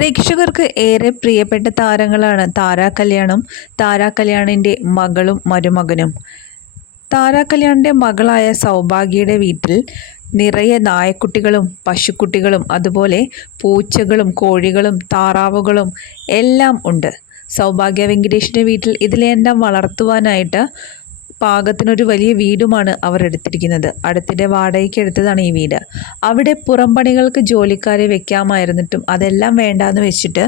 പ്രേക്ഷകർക്ക് ഏറെ പ്രിയപ്പെട്ട താരങ്ങളാണ് താര കല്യാണും താര കല്യാണിൻ്റെ മകളും മരുമകനും. താര കല്യാണിൻ്റെ മകളായ സൗഭാഗ്യയുടെ വീട്ടിൽ നിറയെ നായക്കുട്ടികളും പശുക്കുട്ടികളും അതുപോലെ പൂച്ചകളും കോഴികളും താറാവുകളും എല്ലാം ഉണ്ട്. സൗഭാഗ്യ വെങ്കിടേഷിൻ്റെ വീട്ടിൽ ഇതിലെല്ലാം വളർത്തുവാനായിട്ട് പാകത്തിനൊരു വലിയ വീടുമാണ് അവർ എടുത്തിരിക്കുന്നത്. അടുത്തിടെ വാടകയ്ക്ക് എടുത്തതാണ് ഈ വീട്. അവിടെ പുറംപണികൾക്ക് ജോലിക്കാരെ വെക്കാമായിരുന്നിട്ടും അതെല്ലാം വേണ്ടാന്ന് വെച്ചിട്ട്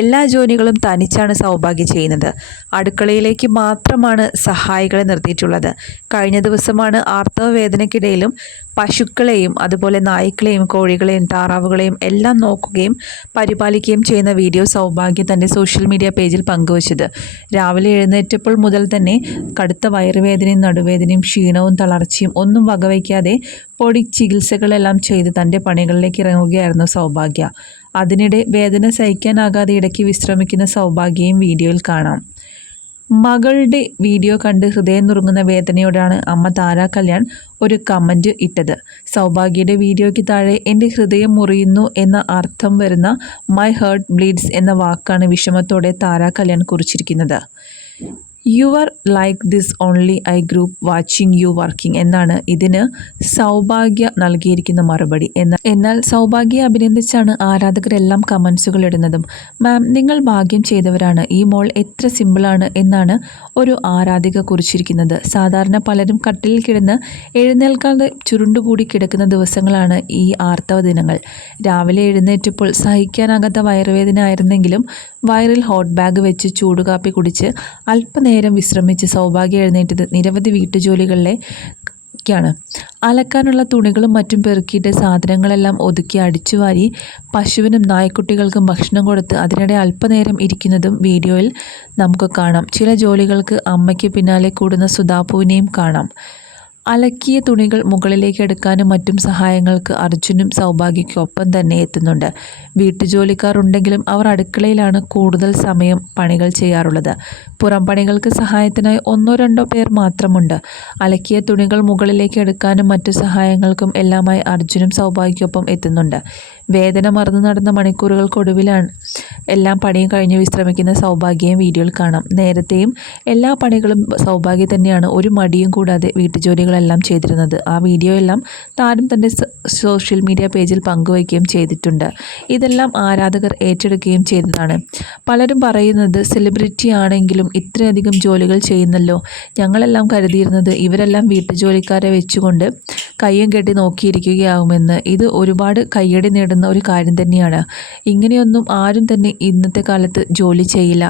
എല്ലാ ജോലികളും തനിച്ചാണ് സൗഭാഗ്യ ചെയ്യുന്നത്. അടുക്കളയിലേക്ക് മാത്രമാണ് സഹായികളെ നിർത്തിയിട്ടുള്ളത്. കഴിഞ്ഞ ദിവസമാണ് ആർത്തവ വേദനയ്ക്കിടയിലും പശുക്കളെയും അതുപോലെ നായ്ക്കളെയും കോഴികളെയും താറാവുകളെയും എല്ലാം നോക്കുകയും പരിപാലിക്കുകയും ചെയ്യുന്ന വീഡിയോ സൗഭാഗ്യ തൻ്റെ സോഷ്യൽ മീഡിയ പേജിൽ പങ്കുവച്ചത്. രാവിലെ എഴുന്നേറ്റപ്പോൾ മുതൽ തന്നെ കടുത്ത വയറുവേദനയും നടുവേദനയും ക്ഷീണവും തളർച്ചയും ഒന്നും വകവയ്ക്കാതെ പൊടി ചികിത്സകളെല്ലാം ചെയ്ത് തൻ്റെ പണികളിലേക്ക് ഇറങ്ങുകയായിരുന്നു സൗഭാഗ്യ. അതിനിടെ വേദന സഹിക്കാനാകാതെ ഇടയ്ക്ക് വിശ്രമിക്കുന്ന സൗഭാഗ്യയും വീഡിയോയിൽ കാണാം. മകളുടെ വീഡിയോ കണ്ട് ഹൃദയം നുറുങ്ങുന്ന വേദനയോടാണ് അമ്മ താര കല്യാൺ ഒരു കമൻറ്റ് ഇട്ടത്. സൗഭാഗ്യയുടെ വീഡിയോയ്ക്ക് താഴെ എൻ്റെ ഹൃദയം മുറിയുന്നു എന്ന അർത്ഥം വരുന്ന മൈ ഹേർട്ട് ബ്ലീഡ്സ് എന്ന വാക്കാണ് വിഷമത്തോടെ താര കല്യാൺ കുറിച്ചിരിക്കുന്നത്. You are like this only I grew up watching you working എന്നാണ് ഇതിന് സൗഭാഗ്യ നൽകിയിരിക്കുന്ന മറുപടി. എന്നാൽ സൗഭാഗ്യയെ അഭിനന്ദിച്ചാണ് ആരാധകരെല്ലാം കമൻസുകൾ ഇടുന്നതും. മാം, നിങ്ങൾ ഭാഗ്യം ചെയ്തവരാണ്, ഈ മോൾ എത്ര സിമ്പിളാണ് എന്നാണ് ഒരു ആരാധിക കുറിച്ചിരിക്കുന്നത്. സാധാരണ പലരും കട്ടിലിൽ കിടന്ന് എഴുന്നേൽക്കാതെ ചുരുണ്ടുകൂടി കിടക്കുന്ന ദിവസങ്ങളാണ് ഈ ആർത്തവ ദിനങ്ങൾ. രാവിലെ എഴുന്നേറ്റപ്പോൾ സഹിക്കാനാകാത്ത വയറുവേദന ആയിരുന്നെങ്കിലും വയറിൽ ഹോട്ട് ബാഗ് വെച്ച് ചൂടുകാപ്പി കുടിച്ച് അല്പനേരം വിശ്രമിച്ച് സൗഭാഗ്യ എഴുന്നേറ്റത് നിരവധി വീട്ടുജോലികളിലേക്കാണ്. അലക്കാനുള്ള തുണികളും മറ്റും പെറുക്കിയിട്ട് സാധനങ്ങളെല്ലാം ഒതുക്കി അടിച്ചുവാരി പശുവിനും നായ്ക്കുട്ടികൾക്കും ഭക്ഷണം കൊടുത്ത് അതിനിടെ അല്പനേരം ഇരിക്കുന്നതും വീഡിയോയിൽ നമുക്ക് കാണാം. ചില ജോലികൾക്ക് അമ്മയ്ക്ക് പിന്നാലെ കൂടുന്ന സുധാപുവിനെയും കാണാം. അലക്കിയ തുണികൾ മുകളിലേക്ക് എടുക്കാനും മറ്റും സഹായങ്ങൾക്ക് അർജുനും സൗഭാഗ്യയ്ക്കൊപ്പം തന്നെ എത്തുന്നുണ്ട്. വീട്ടുജോലിക്കാർ ഉണ്ടെങ്കിലും അവർ അടുക്കളയിലാണ് കൂടുതൽ സമയം പണികൾ ചെയ്യാറുള്ളത്. പുറം പണികൾക്ക് സഹായത്തിനായി 1-2 പേർ മാത്രമുണ്ട്. അലക്കിയ തുണികൾ മുകളിലേക്ക് എടുക്കാനും മറ്റു സഹായങ്ങൾക്കും എല്ലാമായി അർജുനും സൗഭാഗ്യയ്ക്കൊപ്പം എത്തുന്നുണ്ട്. വേദന മറന്നു നടന്ന മണിക്കൂറുകൾക്കൊടുവിലാണ് എല്ലാം പണിയും കഴിഞ്ഞ് വിശ്രമിക്കുന്ന സൗഭാഗ്യയും വീഡിയോയിൽ കാണാം. നേരത്തെയും എല്ലാ പണികളും സൗഭാഗ്യ തന്നെയാണ് ഒരു മടിയും കൂടാതെ വീട്ടുജോലികളെല്ലാം ചെയ്തിരുന്നത്. ആ വീഡിയോ എല്ലാം താരം തൻ്റെ സോഷ്യൽ മീഡിയ പേജിൽ പങ്കുവയ്ക്കുകയും ചെയ്തിട്ടുണ്ട്. ഇതെല്ലാം ആരാധകർ ഏറ്റെടുക്കുകയും ചെയ്തതാണ്. പലരും പറയുന്നത് സെലിബ്രിറ്റി ആണെങ്കിലും ഇത്രയധികം ജോലികൾ ചെയ്യുന്നല്ലോ, ഞങ്ങളെല്ലാം കരുതിയിരുന്നത് ഇവരെല്ലാം വീട്ടുജോലിക്കാരെ വെച്ചുകൊണ്ട് കയ്യും കെട്ടി നോക്കിയിരിക്കുകയാവുമെന്ന്. ഇത് ഒരുപാട് കയ്യടി നേടുന്ന ഒരു കാര്യം തന്നെയാണ്. ഇങ്ങനെയൊന്നും ആരും തന്നെ ഇന്നത്തെ കാലത്ത് ജോലി ചെയ്യില്ല.